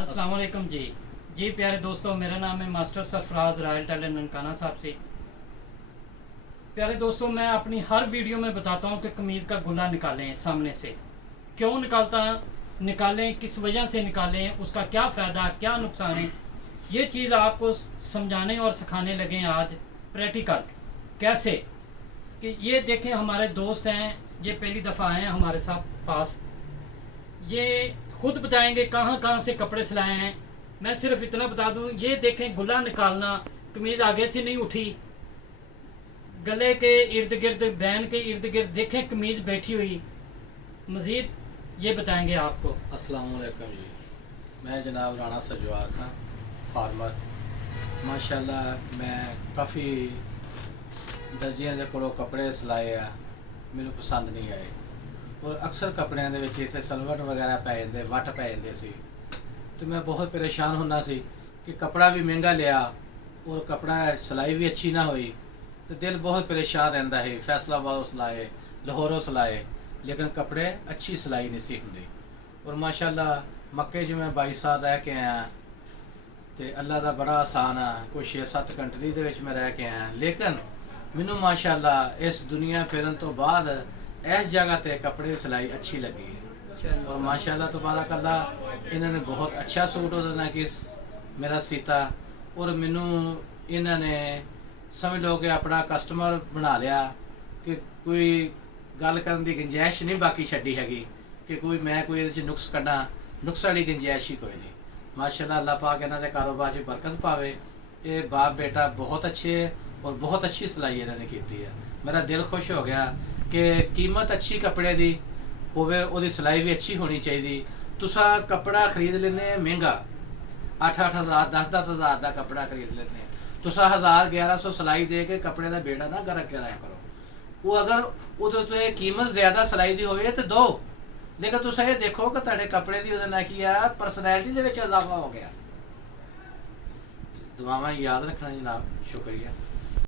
अस्सलाम वालेकुम जी प्यारे दोस्तों, मेरा नाम है master Sarfaraz royal tailor Nankana Sahib से। प्यारे दोस्तों, मैं अपनी हर वीडियो में बताता हूँ कि कमीज़ का गुला निकालें सामने से। क्यों निकालें, किस वजह से निकालें, उसका क्या फ़ायदा क्या नुकसान है, ये चीज़ आपको समझाने और सिखाने लगे आज प्रैक्टिकल कैसे। कि ये देखें, हमारे दोस्त हैं, ये पहली दफ़ा आए हैं हमारे साथ पास, ये खुद बताएंगे कहाँ कहाँ से कपड़े सिलाए हैं। मैं सिर्फ इतना बता दूं, ये देखें गुला निकालना, कमीज़ आगे से नहीं उठी, गले के इर्द गिर्द, बैन के इर्द गिर्द देखें कमीज़ बैठी हुई। मज़ीद ये बताएंगे आपको। अस्सलाम वालेकुम जी, मैं जनाब राणा सजवार खां फार्मर। माशाल्लाह मैं काफ़ी दर्जियां दे कोलों कपड़े सिलाए आ, मैनू पसंद नहीं आए और अक्सर कपड़िਆਂ ਦੇ ਵਿੱਚ ਇੱਥੇ ਸਲਵਟ ਵਗੈਰਾ ਪੈ ਜਾਂਦੇ, ਵੱਟ ਪੈ ਜਾਂਦੇ ਸੀ तो मैं बहुत परेशान होना सी कि कपड़ा भी महंगा लिया और कपड़ा सिलाई भी अच्छी ना हुई तो दिल बहुत परेशान रहता है। फैसलाबाद सिलाए, लाहौरों सिलाए, लेकिन कपड़े अच्छी सिलाई नहीं सी होंदी। और माशाल्लाह मक्के च मैं 22 साल रह के आया तो अल्लाह का बड़ा आसान है, कोई 6-7 कंट्री दे विच मैं रह के आया, लेकिन मैनू माशाल्लाह इस दुनिया फिरन तो बाद इस जगह ते कपड़े की सिलाई अच्छी लगी है। और माशाल्लाह तबारक अल्लाह इन्होंने बहुत अच्छा सूट उन्होंने कि मेरा सीता और मैनू इन्होंने समझ लो कि अपना कस्टमर बना लिया कि कोई गल करन दी गुंजाइश नहीं बाकी छड्डी हैगी कि कोई मैं कोई इहदे च नुक्स कड्ढां, नुक्स वाली गुंजाइश ही कोई नहीं। माशाल्लाह अल्लाह पाक इन्हां दे कारोबार च बरकत पावे। ये बाप बेटा बहुत अच्छे और बहुत अच्छी सिलाई इन्होंने की है। मेरा दिल खुश हो गया कि कीमत अच्छी कपड़े की होवे, ओदी सिलाई भी अच्छी होनी चाहिए। तुसा कपड़ा खरीद लेने महंगा 8-8 हज़ार 10-10 हज़ार का कपड़ा खरीद लेने, तुसा 1000-1100 सिलाई दे के कपड़े का बेड़ा ना गर्क कराया करो। वो अगर उहदे कीमत ज्यादा सिलाई की होवे तो दो, लेकिन तुसा ये देखो कि तुहाडे कपड़े की उहदे नाल की आ परसनैलिटी दे विच इजाफा हो गया। दुआवां याद रखना जनाब, शुक्रिया।